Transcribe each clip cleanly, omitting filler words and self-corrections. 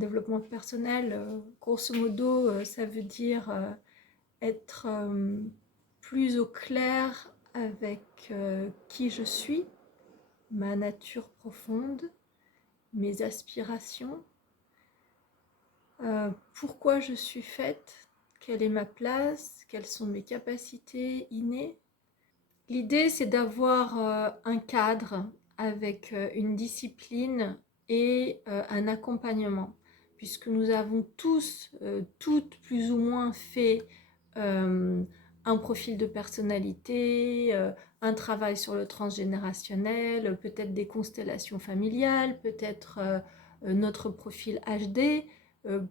développement personnel, grosso modo, ça veut dire être plus au clair avec qui je suis, ma nature profonde, mes aspirations, pourquoi je suis faite, quelle est ma place, quelles sont mes capacités innées. L'idée, c'est d'avoir un cadre avec une discipline et un accompagnement, puisque nous avons tous, toutes plus ou moins fait un profil de personnalité, un travail sur le transgénérationnel, peut-être des constellations familiales, peut-être notre profil HD,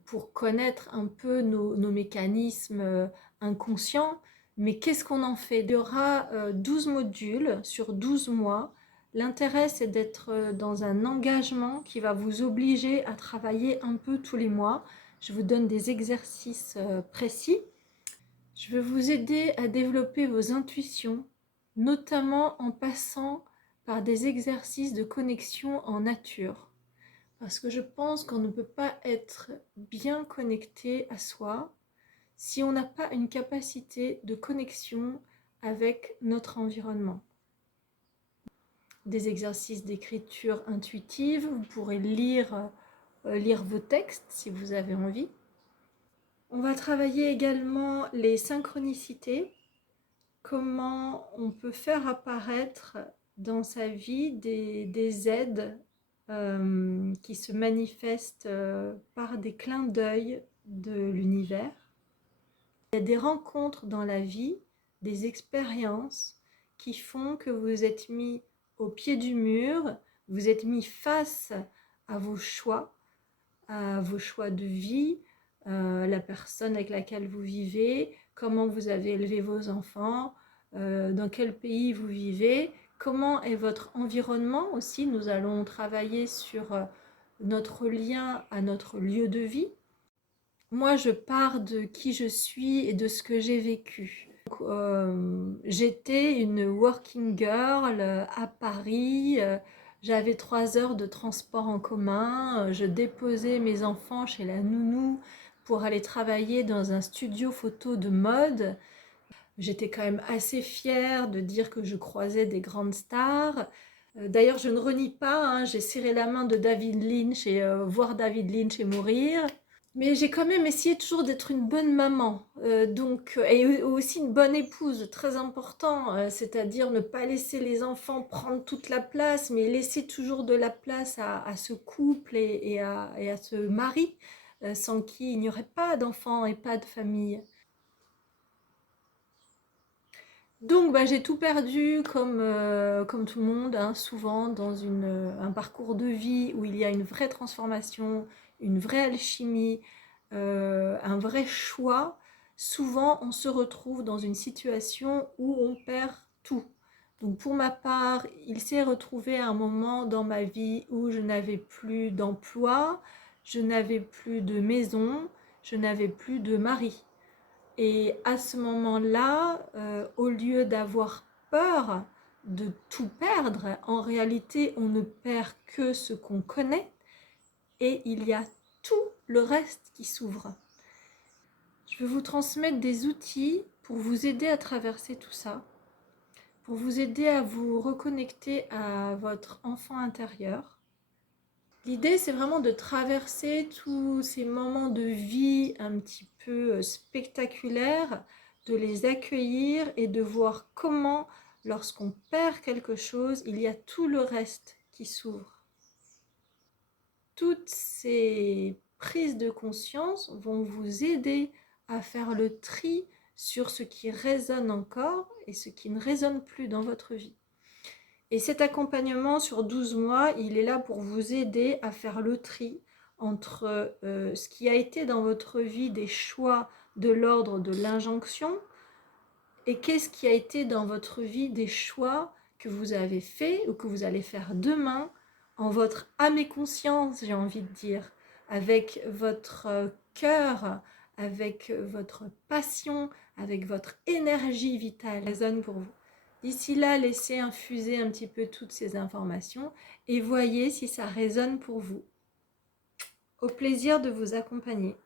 pour connaître un peu nos mécanismes inconscients. Mais qu'est-ce qu'on en fait? Il y aura 12 modules sur 12 mois. L'intérêt, c'est d'être dans un engagement qui va vous obliger à travailler un peu tous les mois. Je vous donne des exercices précis. Je vais vous aider à développer vos intuitions, notamment en passant par des exercices de connexion en nature. Parce que je pense qu'on ne peut pas être bien connecté à soi si on n'a pas une capacité de connexion avec notre environnement. Des exercices d'écriture intuitive, vous pourrez lire vos textes si vous avez envie. On va travailler également les synchronicités, comment on peut faire apparaître dans sa vie des aides qui se manifestent par des clins d'œil de l'univers. Il y a des rencontres dans la vie, des expériences qui font que vous êtes mis au pied du mur, vous êtes mis face à vos choix de vie, la personne avec laquelle vous vivez, comment vous avez élevé vos enfants, dans quel pays vous vivez, comment est votre environnement aussi. Nous allons travailler sur notre lien à notre lieu de vie. Moi, je pars de qui je suis et de ce que j'ai vécu. J'étais une working girl à Paris. J'avais 3 heures de transport en commun. Je déposais mes enfants chez la nounou pour aller travailler dans un studio photo de mode. J'étais quand même assez fière de dire que je croisais des grandes stars. D'ailleurs, je ne renie pas, hein, j'ai serré la main de David Lynch et voir David Lynch et mourir. Mais j'ai quand même essayé toujours d'être une bonne maman, et aussi une bonne épouse, très important, c'est-à-dire ne pas laisser les enfants prendre toute la place, mais laisser toujours de la place à ce couple et à ce mari, sans qui il n'y aurait pas d'enfants et pas de famille. Donc j'ai tout perdu comme tout le monde, hein, souvent dans un parcours de vie où il y a une vraie transformation, une vraie alchimie, un vrai choix. Souvent on se retrouve dans une situation où on perd tout. Donc pour ma part, il s'est retrouvé à un moment dans ma vie où je n'avais plus d'emploi, je n'avais plus de maison, je n'avais plus de mari. Et à ce moment-là, au lieu d'avoir peur de tout perdre, en réalité, on ne perd que ce qu'on connaît et il y a tout le reste qui s'ouvre. Je vais vous transmettre des outils pour vous aider à traverser tout ça, pour vous aider à vous reconnecter à votre enfant intérieur. L'idée, c'est vraiment de traverser tous ces moments de vie un petit peu spectaculaires, de les accueillir et de voir comment, lorsqu'on perd quelque chose, il y a tout le reste qui s'ouvre. Toutes ces prises de conscience vont vous aider à faire le tri sur ce qui résonne encore et ce qui ne résonne plus dans votre vie. Et cet accompagnement sur 12 mois, il est là pour vous aider à faire le tri entre ce qui a été dans votre vie des choix de l'ordre de l'injonction et qu'est-ce qui a été dans votre vie des choix que vous avez fait ou que vous allez faire demain en votre âme et conscience, j'ai envie de dire, avec votre cœur, avec votre passion, avec votre énergie vitale, résonne pour vous. D'ici là, laissez infuser un petit peu toutes ces informations et voyez si ça résonne pour vous. Au plaisir de vous accompagner.